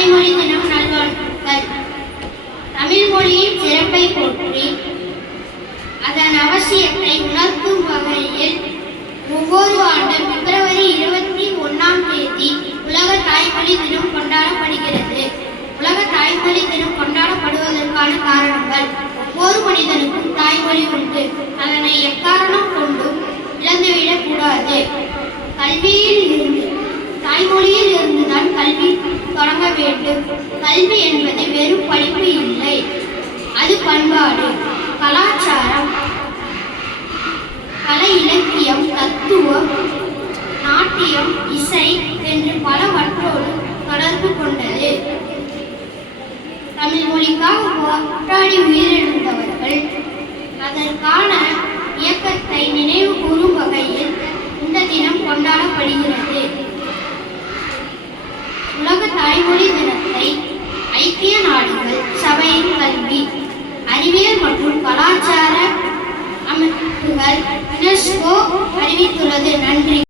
தாய்மொழி தினம் நல்வாழ்த்துக்கள். தமிழ் மொழியின் சிறப்பை போற்றி அதன் அவசியத்தை உணர்த்தும் வகையில் ஒவ்வொரு ஆண்டும் பிப்ரவரி 21ஆம் தேதி உலக தாய்மொழி தினம் கொண்டாடப்படுகிறது. உலக தாய்மொழி தினம் கொண்டாடப்படுவதற்கான காரணங்கள்: ஒவ்வொரு மனிதனுக்கும் தாய்மொழி உண்டு. அதனை எக்காரணம் கொண்டும் இழந்துவிடக் கூடாது. கல்வியில் இருந்து தாய்மொழியில் இருந்துதான் கல்வி தொடங்க வேண்டும். கல்வி என்பது வெறும் படிப்பு இல்லை, அது பண்பாடு, கலாச்சாரம், கலை, இலக்கியம், தத்துவம், நாட்டியம், இசை என்று பலவற்றோடு தொடர்பு கொண்டது. தமிழ் மொழிக்காக போராடி உயிரிழந்தவர்கள் அதற்கான இயக்கத்தை நினைவு கூறும் வகையில் இந்த தினம் கொண்டாடப்படுகிறது. உலக தாய்மொழி தினத்தை ஐக்கிய நாடுகள் சபையின் கல்வி, அறிவியல் மற்றும் கலாச்சார அமைப்புகள் UNESCO அறிவித்துள்ளது. நன்றி.